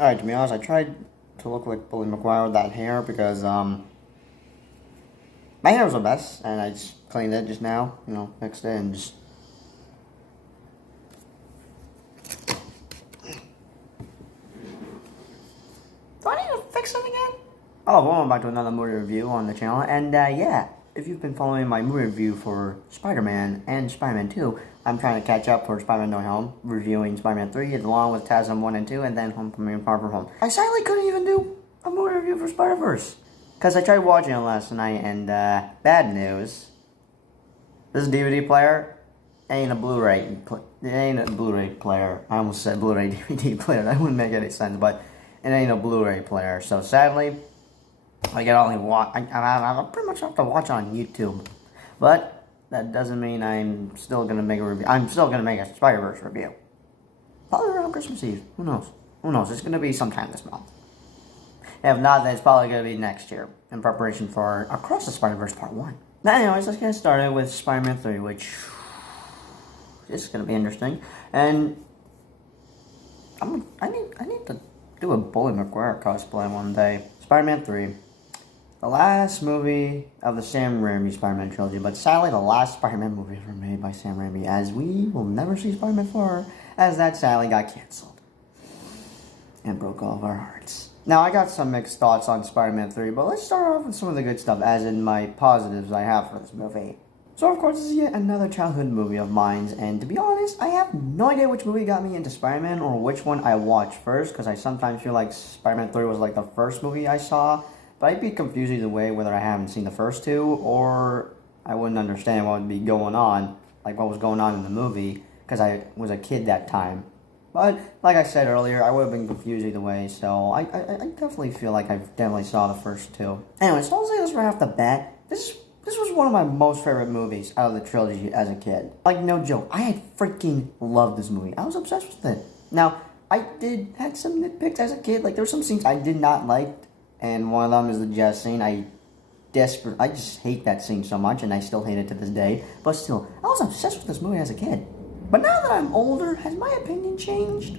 Alright, to be honest, I tried to look like Bully McGuire with that hair because, my hair was a mess, and I just cleaned it just now, fixed it, and just... Do I need to fix it again? Oh, welcome back to another movie review on the channel, and, yeah, if you've been following my movie review for Spider-Man and Spider-Man 2, I'm trying to catch up for Spider-Man No Way Home, reviewing Spider-Man 3 along with TASM 1 and 2, and then Homecoming Far From Home. I sadly couldn't even do a movie review for Spider-Verse, because I tried watching it last night, and, bad news. This DVD player ain't a Blu-ray, it ain't a Blu-ray player. I almost said Blu-ray DVD player, that wouldn't make any sense, but it ain't a Blu-ray player, so sadly, I can only watch, I pretty much have to watch on YouTube, but that doesn't mean I'm still going to make a review. I'm still going to make a Spider-Verse review. Probably around Christmas Eve. Who knows? Who knows? It's going to be sometime this month. If not, then it's probably going to be next year, in preparation for Across the Spider-Verse Part 1. Now, anyways, let's get started with Spider-Man 3, which is going to be interesting. And I need to do a Bully McGuire cosplay one day. Spider-Man 3. The last movie of the Sam Raimi Spider-Man trilogy, but sadly the last Spider-Man movie ever made by Sam Raimi, as we will never see Spider-Man 4, as that sadly got cancelled. And broke all of our hearts. Now, I got some mixed thoughts on Spider-Man 3, but let's start off with some of the good stuff, as in my positives I have for this movie. So, of course, this is yet another childhood movie of mine, and to be honest, I have no idea which movie got me into Spider-Man, or which one I watched first, because I sometimes feel like Spider-Man 3 was like the first movie I saw. But I'd be confused either way whether I haven't seen the first two, or I wouldn't understand what would be going on, like what was going on in the movie, because I was a kid that time. But, like I said earlier, I would have been confused either way, so I definitely feel like I definitely saw the first two. Anyway, so I'll say this right off the bat, this was one of my most favorite movies out of the trilogy as a kid. Like, no joke, I had freaking loved this movie. I was obsessed with it. Now, I had some nitpicks as a kid, like there were some scenes I did not like. And one of them is the jazz scene. I just hate that scene so much, and I still hate it to this day. But still, I was obsessed with this movie as a kid. But now that I'm older, has my opinion changed?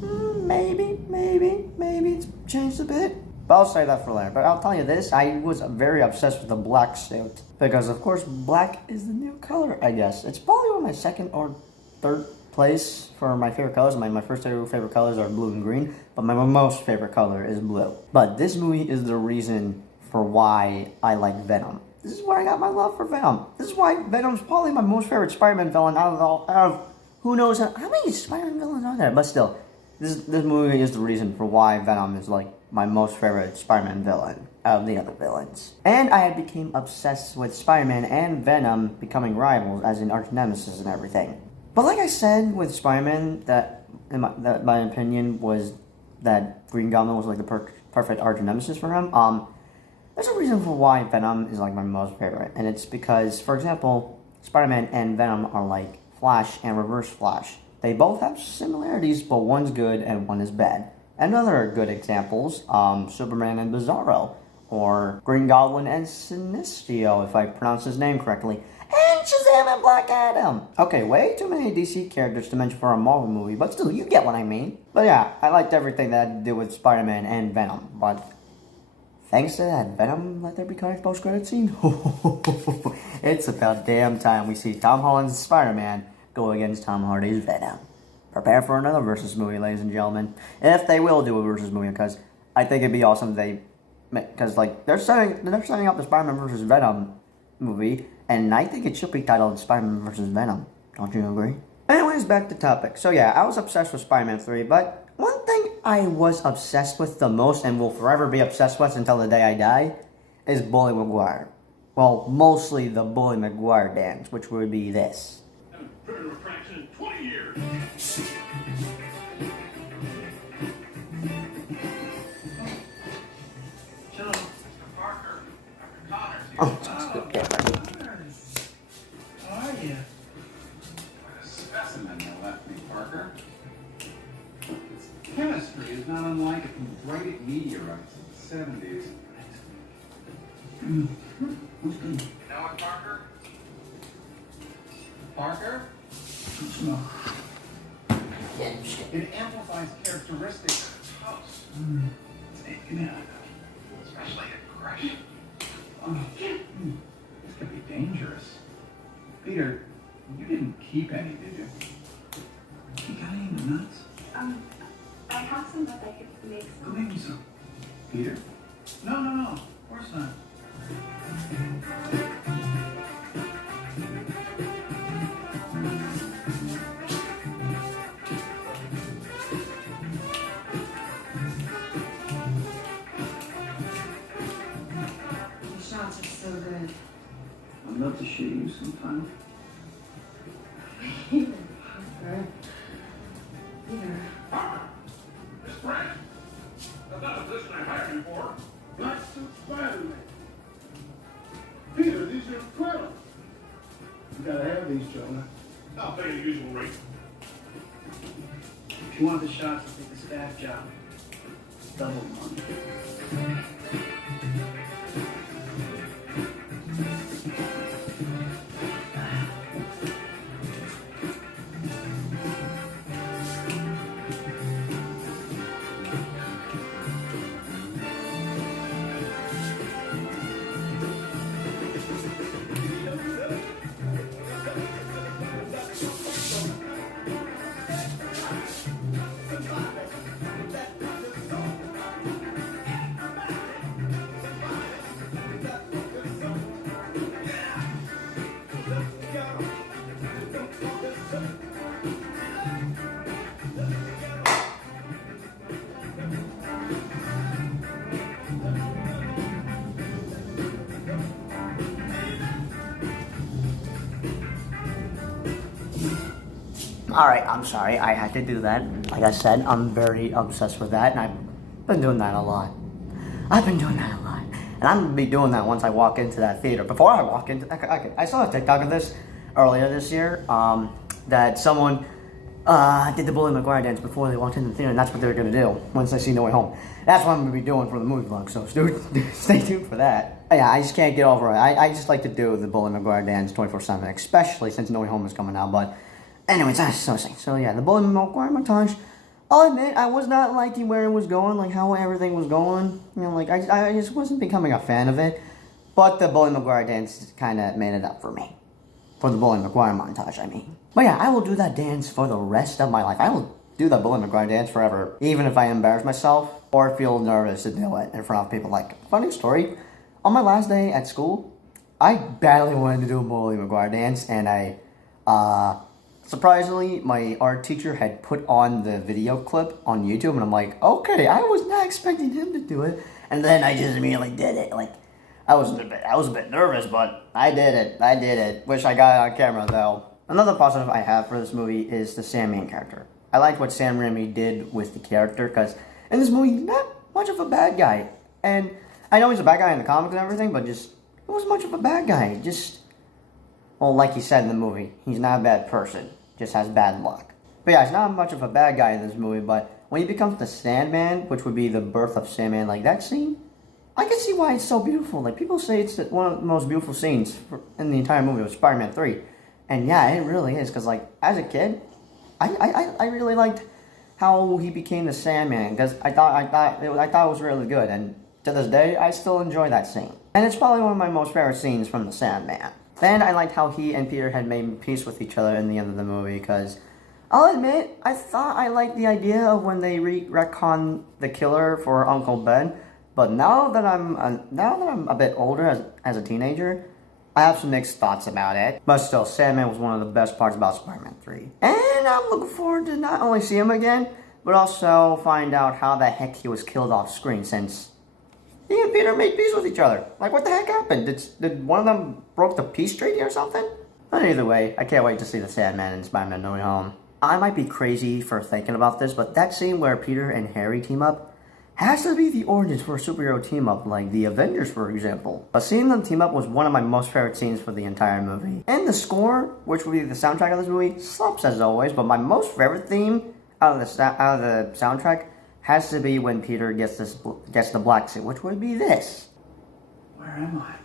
Maybe it's changed a bit. But I'll say that for later. But I'll tell you this, I was very obsessed with the black suit. Because, of course, black is the new color, I guess. It's probably on my second or third place for my favorite colors. My first two favorite colors are blue and green, but my most favorite color is blue. But this movie is the reason for why I like Venom. This is where I got my love for Venom. This is why Venom's probably my most favorite Spider-Man villain out of who knows how many Spider-Man villains are there. But still, this movie is the reason for why Venom is like my most favorite Spider-Man villain out of the other villains. And I had became obsessed with Spider-Man and Venom becoming rivals, as in arch nemesis and everything. But like I said with Spider-Man, that my opinion was that Green Goblin was like the perfect arch nemesis for him. There's a reason for why Venom is like my most favorite, and it's because, for example, Spider-Man and Venom are like Flash and Reverse Flash. They both have similarities, but one's good and one is bad. Another good examples, Superman and Bizarro, or Green Goblin and Sinestro, if I pronounce his name correctly. And Shazam and Black Adam. Okay, way too many DC characters to mention for a Marvel movie, but still, you get what I mean. But yeah, I liked everything that had to do with Spider-Man and Venom, but thanks to that Venom Let There Be Carnage post-credit scene, it's about damn time we see Tom Holland's Spider-Man go against Tom Hardy's Venom. Prepare for another versus movie, ladies and gentlemen. If they will do a versus movie, because I think it'd be awesome if because like they're setting up the Spider-Man versus Venom movie, and I think it should be titled Spider-Man vs. Venom. Don't you agree? Anyways, back to topic. So yeah, I was obsessed with Spider-Man 3, but one thing I was obsessed with the most, and will forever be obsessed with until the day I die, is Bully McGuire. Well, mostly the Bully McGuire dance, which would be this. Haven't driven a fraction in 20 years. Hello, Mr. Parker. Dr. Connors here. Oh, just good camera. How are you? What a specimen you left me, Parker. Its chemistry is not unlike a dendritic meteorites of the 70s. You know what, Parker? Parker? Smell. Yeah, just It amplifies characteristics of its host. Yeah, especially aggression. This could be dangerous. Peter, you didn't keep any, did you? You got any in the nuts? I have some, but I could make Go some. make me some. Peter? No, of course not. The shots are so good. I'd love to show you sometime. Peter, Parker. Peter. Parker! Miss Brand! That's not a position I hired you for. Black suit Spider-Man. Peter, these are incredible. You gotta have these, Jonah. I'll pay the usual rate. If you want the shots, take the staff job. Double money. Alright, I'm sorry, I had to do that. Like I said, I'm very obsessed with that, and I've been doing that a lot. And I'm gonna be doing that once I walk into that theater. Before I walk into, I saw a TikTok of this earlier this year, that someone did the Bully Maguire dance before they walked into the theater, and that's what they're gonna do once they see No Way Home. That's what I'm gonna be doing for the movie vlog, so stay tuned for that. Yeah, I just can't get over it. I just like to do the Bully Maguire dance 24/7, especially since No Way Home is coming out, but anyways, so yeah, the Bully Maguire montage. I'll admit, I was not liking where it was going, like how everything was going. You know, like I just wasn't becoming a fan of it. But the Bully Maguire dance kind of made it up for me. For the Bully Maguire montage, I mean. But yeah, I will do that dance for the rest of my life. I will do the Bully Maguire dance forever. Even if I embarrass myself or feel nervous to do it in front of people. Like, funny story, on my last day at school, I badly wanted to do a Bully Maguire dance, and surprisingly, my art teacher had put on the video clip on YouTube, and I'm like, okay, I was not expecting him to do it. And then I just immediately did it. Like, I was a bit nervous, but I did it. Wish I got it on camera, though. Another positive I have for this movie is the Sandman character. I liked what Sam Raimi did with the character, because in this movie, he's not much of a bad guy. And I know he's a bad guy in the comics and everything, but just, he wasn't much of a bad guy. Just, well, like he said in the movie, he's not a bad person, just has bad luck. But yeah, he's not much of a bad guy in this movie, but when he becomes the Sandman, which would be the birth of Sandman, like that scene, I can see why it's so beautiful. Like, people say it's one of the most beautiful scenes in the entire movie of Spider-Man 3. And yeah, it really is, because like, as a kid, I really liked how he became the Sandman, because I thought it was really good, and to this day, I still enjoy that scene. And it's probably one of my most favorite scenes from the Sandman. And I liked how he and Peter had made peace with each other in the end of the movie, because I'll admit, I thought I liked the idea of when they retcon the killer for Uncle Ben, but now that I'm a bit older as a teenager, I have some mixed thoughts about it. But still, Sandman was one of the best parts about Spider-Man 3. And I'm looking forward to not only see him again, but also find out how the heck he was killed off screen, since he and Peter made peace with each other. Like, what the heck happened? Did one of them broke the peace treaty or something? But either way, I can't wait to see the Sandman in Spider-Man No Way Home. I might be crazy for thinking about this, but that scene where Peter and Harry team up has to be the origins for a superhero team-up, like the Avengers, for example. But seeing them team up was one of my most favorite scenes for the entire movie. And the score, which will be the soundtrack of this movie, slaps as always, but my most favorite theme out of the soundtrack has to be when Peter gets the black suit, which would be this. Where am I?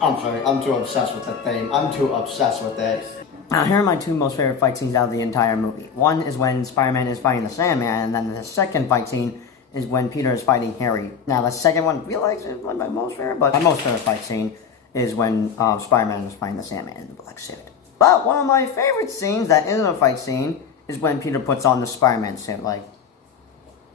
I'm sorry, I'm too obsessed with that thing. I'm too obsessed with it. Now, here are my two most favorite fight scenes out of the entire movie. One is when Spider-Man is fighting the Sandman, and then the second fight scene is when Peter is fighting Harry. Now, the second one, I feel like is one of my most favorite, but my most favorite fight scene is when Spider-Man is fighting the Sandman in the black suit. But one of my favorite scenes that isn't a fight scene is when Peter puts on the Spider-Man suit. Like,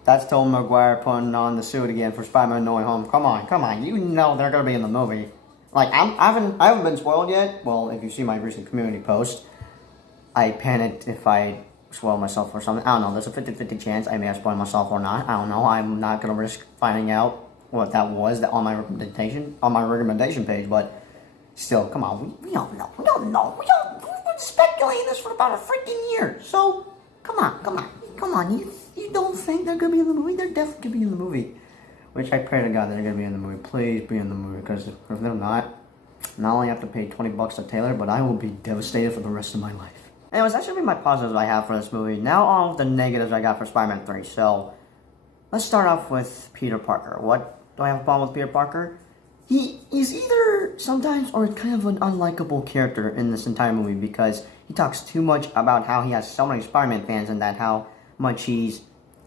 that's Tobey Maguire putting on the suit again for Spider-Man No Way Home. Come on, you know they're gonna be in the movie. Like, I haven't been spoiled yet. Well, if you see my recent community post, I panicked if I spoil myself or something. I don't know, there's a 50-50 chance I may have spoiled myself or not. I don't know, I'm not gonna risk finding out what that was on my recommendation page, but still, come on, we don't know. We've been speculating this for about a freaking year. So, come on, you don't think they're gonna be in the movie? They're definitely gonna be in the movie. Which I pray to God they're gonna be in the movie. Please be in the movie, because if they're not only have to pay $20 to Taylor, but I will be devastated for the rest of my life. Anyways, that should be my positives I have for this movie. Now on with the negatives I got for Spider-Man 3. So, let's start off with Peter Parker. What do I have a problem with Peter Parker? He's either sometimes or kind of an unlikable character in this entire movie because he talks too much about how he has so many Spider-Man fans and that how much he's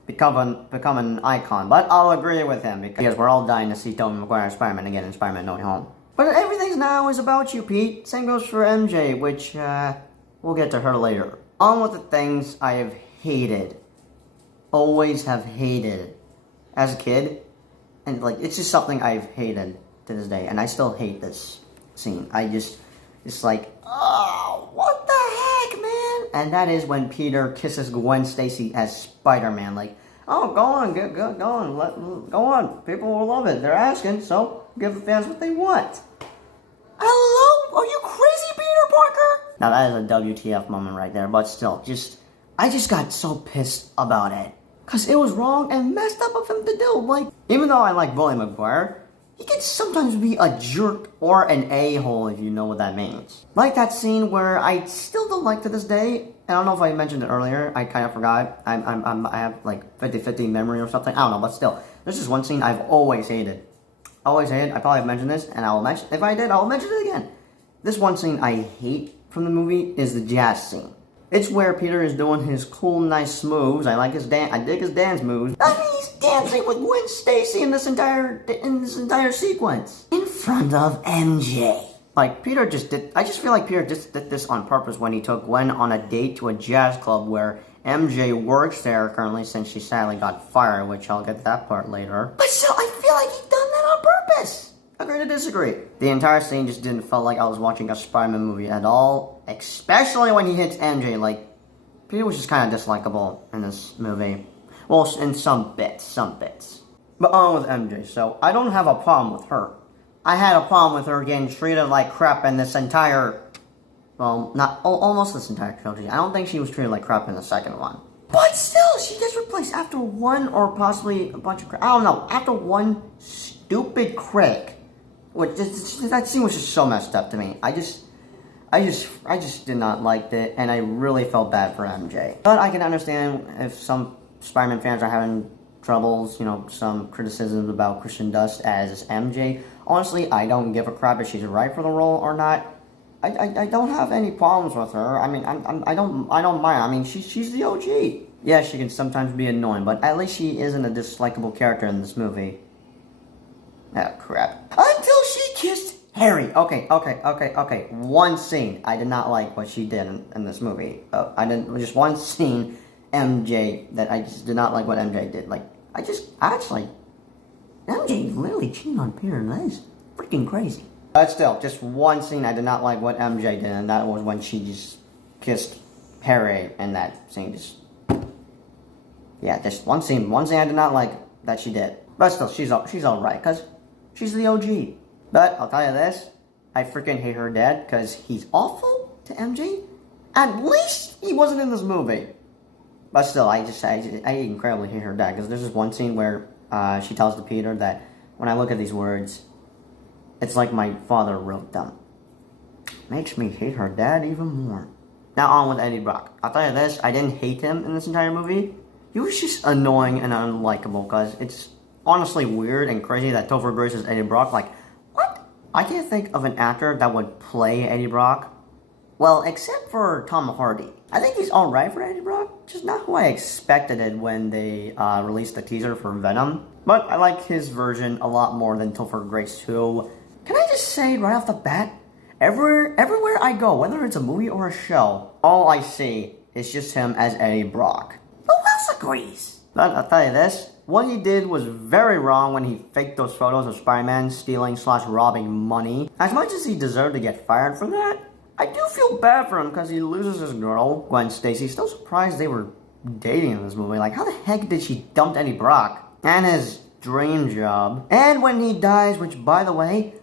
become an icon. But I'll agree with him because we're all dying to see Tobey Maguire Spider-Man again in Spider-Man No Way Home. But everything now is about you, Pete. Same goes for MJ, which we'll get to her later. On with the things I have hated. Always have hated. As a kid. And like, it's just something I've hated to this day. And I still hate this scene. It's like, oh, what the heck, man? And that is when Peter kisses Gwen Stacy as Spider-Man. Like, oh, go on, go on. People will love it. They're asking, so give the fans what they want. Hello? Are you crazy, Peter Parker? Now that is a WTF moment right there, but still, I just got so pissed about it. Because it was wrong and messed up of him to do. Like, even though I like Bully Maguire, he can sometimes be a jerk or an a-hole if you know what that means. Like that scene where I still don't like to this day. I don't know if I mentioned it earlier. I kind of forgot. I have like 50-50 memory or something. I don't know, but still. There's just one scene I've always hated. Always hated. I probably have mentioned this, and I will mention. If I did, I will mention it again. This one scene I hate from the movie is the jazz scene. It's where Peter is doing his cool, nice moves. I like his dance. I dig his dance moves. I mean, he's dancing with Gwen Stacy in this entire sequence in front of MJ. Like Peter just did. I just feel like Peter just did this on purpose when he took Gwen on a date to a jazz club where MJ works there currently since she sadly got fired, which I'll get to that part later. But still, I feel like he done that on purpose. Agree to disagree. The entire scene just didn't feel like I was watching a Spider-Man movie at all, especially when he hits MJ. Like, Peter was just kind of dislikable in this movie. Well, in some bits. But on with MJ, so I don't have a problem with her. I had a problem with her getting treated like crap in this entire, well, not almost this entire trilogy. I don't think she was treated like crap in the second one. But still, she gets replaced after one or possibly a bunch of, I don't know, after one stupid critic. That scene was just so messed up to me. I just did not like it, and I really felt bad for MJ. But I can understand if some Spider-Man fans are having troubles, some criticisms about Kristen Dunst as MJ. Honestly, I don't give a crap if she's right for the role or not. I don't have any problems with her. I mean, I don't mind. I mean, she's the OG. Yeah, she can sometimes be annoying, but at least she isn't a dislikable character in this movie. Oh, crap. Until she kissed Harry. Okay. One scene. I did not like what she did in this movie. Just one scene, MJ, that I just did not like what MJ did. Like, MJ literally cheating on Peter, and that is freaking crazy. But still, just one scene I did not like what MJ did, and that was when she just kissed Harry, and that scene just... Yeah, just one scene I did not like that she did. But still, she's alright, because she's the OG. But, I'll tell you this, I freaking hate her dad, because he's awful to MJ. At least he wasn't in this movie. But still, I incredibly hate her dad, because there's this one scene where she tells to Peter that, when I look at these words, it's like my father wrote them. Makes me hate her dad even more. Now on with Eddie Brock. I'll tell you this, I didn't hate him in this entire movie. He was just annoying and unlikable, because it's honestly weird and crazy that Topher Grace is Eddie Brock. Like, what? I can't think of an actor that would play Eddie Brock. Well, except for Tom Hardy. I think he's alright for Eddie Brock, just not who I expected it when they released the teaser for Venom. But I like his version a lot more than Topher Grace 2. Can I just say right off the bat, everywhere I go, whether it's a movie or a show, all I see is just him as Eddie Brock. Who else agrees? But I'll tell you this, what he did was very wrong when he faked those photos of Spider-Man stealing / robbing money. As much as he deserved to get fired for that, I do feel bad for him because he loses his girl, Gwen Stacy. Still surprised they were dating in this movie. Like, how the heck did she dump Eddie Brock? And his dream job. And when he dies, which, by the way,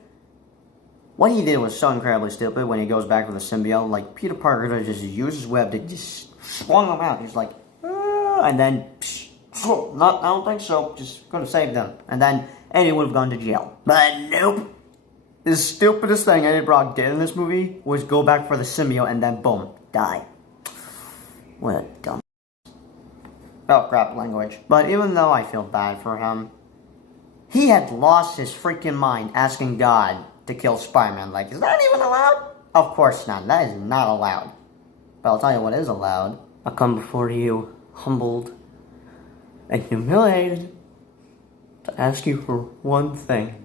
what he did was so incredibly stupid when he goes back with the symbiote. Like, Peter Parker just used his web to just swung him out. He's like, ah, and then, psh, I don't think so. Just gonna save them. And then Eddie would have gone to jail. But nope. The stupidest thing Eddie Brock did in this movie was go back for the symbiote and then boom, die. What a dumb. Oh crap, language. But even though I feel bad for him, he had lost his freaking mind asking God to kill Spider-Man. Like, is that even allowed? Of course not. That is not allowed. But I'll tell you what is allowed. I come before you humbled and humiliated to ask you for one thing.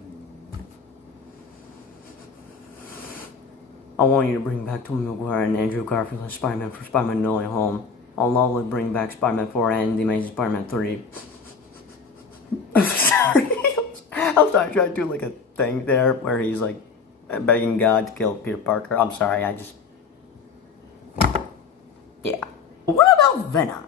I want you to bring back Tobey Maguire and Andrew Garfield as Spider-Man for Spider-Man No Way Home. I'll love to bring back Spider-Man 4 and The Amazing Spider-Man 3. I'm sorry. I'm sorry, trying to do like a thing there where he's like begging God to kill Peter Parker. I'm sorry, yeah. What about Venom?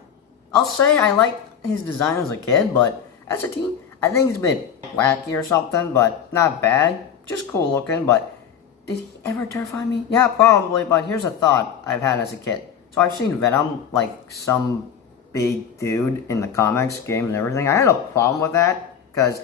I'll say I liked his design as a kid, but as a teen, I think he's a bit wacky or something, but not bad. Just cool looking, but did he ever terrify me? Yeah, probably, but here's a thought I've had as a kid. So I've seen Venom like some big dude in the comics, games, and everything. I had a problem with that, because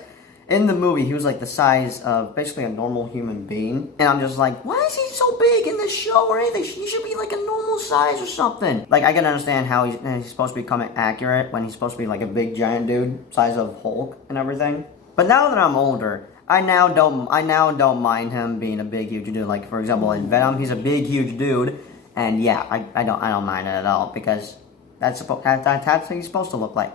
in the movie, he was like the size of basically a normal human being. And I'm just like, why is he so big in this show or anything? He should be like a normal size or something. Like, I can understand how he's supposed to be coming accurate when he's supposed to be like a big giant dude, size of Hulk and everything. But now that I'm older, I now don't mind him being a big, huge dude. Like, for example, in Venom, he's a big, huge dude. And yeah, I don't mind it at all, because that's how he's supposed to look like.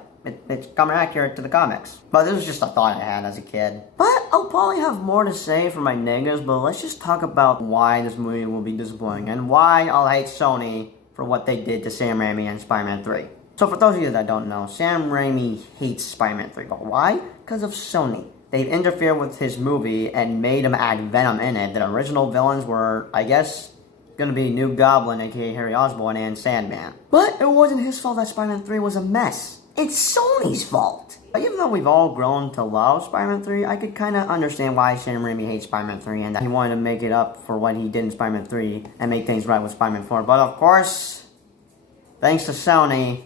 It's coming accurate to the comics. But this was just a thought I had as a kid. But I'll probably have more to say for my negatives, but let's just talk about why this movie will be disappointing and why I'll hate Sony for what they did to Sam Raimi and Spider-Man 3. So for those of you that don't know, Sam Raimi hates Spider-Man 3. But why? Because of Sony. They've interfered with his movie and made him add Venom in it. The original villains were, I guess, gonna be New Goblin, aka Harry Osborn, and Sandman. But it wasn't his fault that Spider-Man 3 was a mess. It's Sony's fault. Even though we've all grown to love Spider-Man 3, I could kind of understand why Sam Raimi hates Spider-Man 3 and that he wanted to make it up for what he did in Spider-Man 3 and make things right with Spider-Man 4. But of course, thanks to Sony,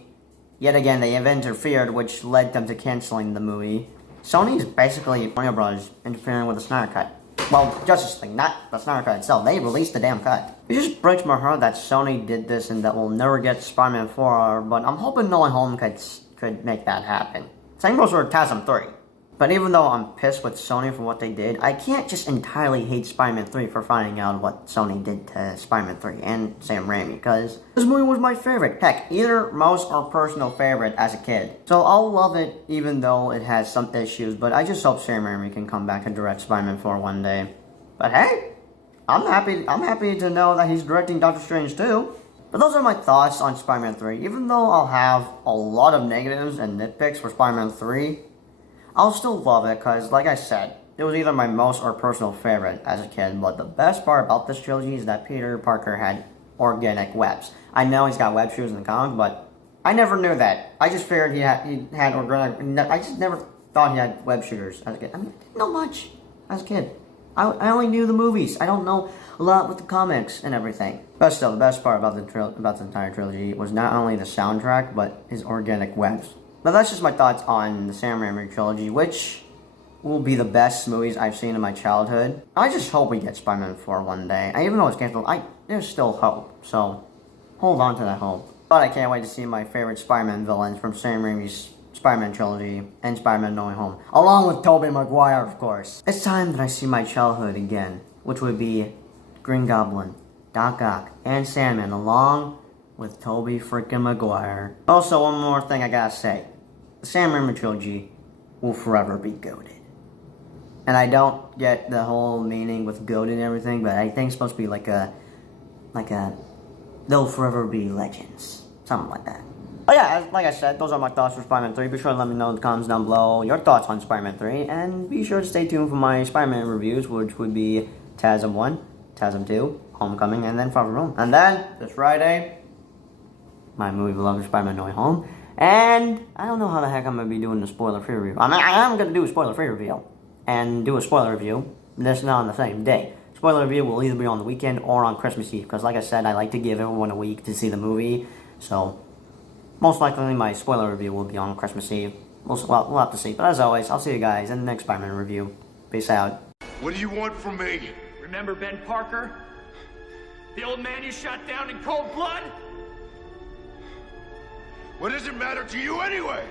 yet again they have interfered, which led them to canceling the movie. Sony is basically Warner Bros. Interfering with the Snyder Cut. Well, Justice League, not the Snyder Cut itself. They released the damn cut. It just breaks my heart that Sony did this and that we'll never get Spider-Man 4, but I'm hoping No Way Home could make that happen. Same goes for TASM 3. But even though I'm pissed with Sony for what they did, I can't just entirely hate Spider-Man 3 for finding out what Sony did to Spider-Man 3 and Sam Raimi, because this movie was my favorite. Heck, either most or personal favorite as a kid. So I'll love it even though it has some issues, but I just hope Sam Raimi can come back and direct Spider-Man 4 one day. But hey, I'm happy to know that he's directing Doctor Strange too. But those are my thoughts on Spider-Man 3. Even though I'll have a lot of negatives and nitpicks for Spider-Man 3, I'll still love it because, like I said, it was either my most or personal favorite as a kid. But the best part about this trilogy is that Peter Parker had organic webs. I know he's got web shooters in the comics, but I never knew that. I just figured he had organic. I just never thought he had web shooters as a kid. I mean, I didn't know much as a kid. I only knew the movies. I don't know a lot with the comics and everything. But still, the best part about the entire trilogy was not only the soundtrack, but his organic webs. But that's just my thoughts on the Sam Raimi trilogy, which will be the best movies I've seen in my childhood. I just hope we get Spider-Man 4 one day. Even though it's canceled, there's still hope. So, hold on to that hope. But I can't wait to see my favorite Spider-Man villains from Sam Raimi's Spider-Man trilogy and Spider-Man No Way Home. Along with Tobey Maguire, of course. It's time that I see my childhood again. which would be Green Goblin, Doc Ock, and Sandman, along with Tobey freaking Maguire. Also, one more thing I gotta say. The Sam Raimi trilogy will forever be goated. And I don't get the whole meaning with goated and everything, but I think it's supposed to be like a, they'll forever be legends. Something like that. But yeah, like I said, those are my thoughts for Spider-Man 3. Be sure to let me know in the comments down below your thoughts on Spider-Man 3. And be sure to stay tuned for my Spider-Man reviews, which would be TASM 1, TASM 2, Homecoming, and then Far From Home. And then, this Friday, my movie beloved Spider-Man No Way Home. And I don't know how the heck I'm going to be doing the spoiler-free review. I mean, I am going to do a spoiler-free review. And do a spoiler review. That's not on the same day. Spoiler review will either be on the weekend or on Christmas Eve. Because like I said, I like to give everyone a week to see the movie. So, most likely my spoiler review will be on Christmas Eve. We'll have to see. But as always, I'll see you guys in the next Spider-Man review. Peace out. What do you want from me? Remember Ben Parker? The old man you shot down in cold blood? What does it matter to you anyway?